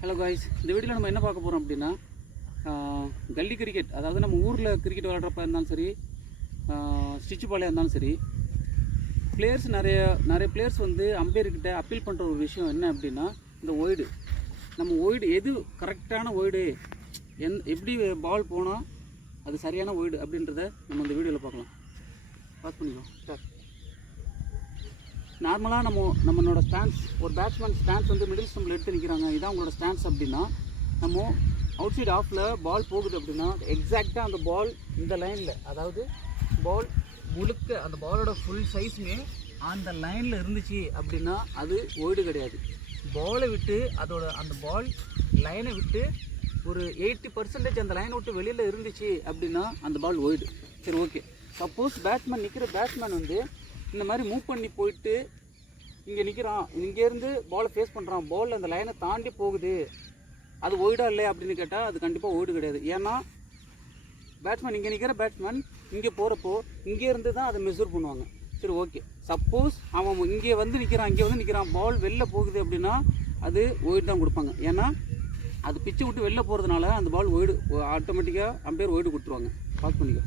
Hello guys, இந்த வீடியோவில் நம்ம என்ன பார்க்க போகிறோம் அப்படின்னா கல்லி கிரிக்கெட், அதாவது நம்ம ஊரில் கிரிக்கெட் விளையாடுறப்ப இருந்தாலும் சரி, ஸ்டிச்சு பாலையாக இருந்தாலும் சரி, பிளேயர்ஸ் நிறைய பிளேயர்ஸ் வந்து அம்பையர்கிட்ட அப்பீல் பண்ணுற ஒரு விஷயம் என்ன அப்படின்னா, இந்த ஒய்டு, நம்ம ஒய்டு எது கரெக்டான ஒய்டு, எப்படி பால் போனால் அது சரியான ஒய்டு அப்படின்றத நம்ம இந்த வீடியோவில் பார்க்கலாம். பாஸ் பண்ணிக்கலாம். ஸ்டார்ட். நார்மலாக நம்மளோட ஸ்டான்ஸ், ஒரு பேட்ஸ்மேன் ஸ்டான்ஸ் வந்து மிடில் ஸ்டம்பில் எடுத்து நிற்கிறாங்க, இதான் உங்களோட ஸ்டான்ஸ் அப்படின்னா, நம்ம அவுட் சைட் ஆஃபில் பால் போகுது அப்படின்னா எக்ஸாக்டாக அந்த பால் இந்த லைனில், அதாவது பால் முழுக்க அந்த பாலோட ஃபுல் சைஸுமே அந்த லைனில் இருந்துச்சு அப்படின்னா அது ஒய்டு கிடையாது. பாலை விட்டு அந்த பால் லைனை விட்டு ஒரு 80% அந்த லைனை விட்டு வெளியில் இருந்துச்சு அப்படின்னா அந்த பால் ஒய்டு. சரி, ஓகே. சப்போஸ் நிற்கிற பேட்ஸ்மேன் வந்து இந்த மாதிரி மூவ் பண்ணி போயிட்டு இங்கே நிற்கிறான், இங்கேருந்து பாலை ஃபேஸ் பண்ணுறான், பால் அந்த லைனை தாண்டி போகுது, அது ஒய்டா இல்லையா அப்படின்னு கேட்டால் அது கண்டிப்பாக ஒய்டு கிடையாது. ஏன்னா பேட்ஸ்மேன் இங்கே நிற்கிற பேட்ஸ்மேன் இங்கே போகிறப்போ இங்கேருந்து தான் அதை மெஷர் பண்ணுவாங்க. சரி, ஓகே. சப்போஸ் அவன் இங்கே வந்து நிற்கிறான், பால் வெளில போகுது அப்படின்னா அது ஒய்டு தான் கொடுப்பாங்க. ஏன்னா அது பிச்சை விட்டு வெளில போகிறதுனால அந்த பால் ஒய்டு, ஆட்டோமேட்டிக்காக அம்பையர் ஒய்டு கொடுத்துருவாங்க. பாஸ் பண்ணிக்க.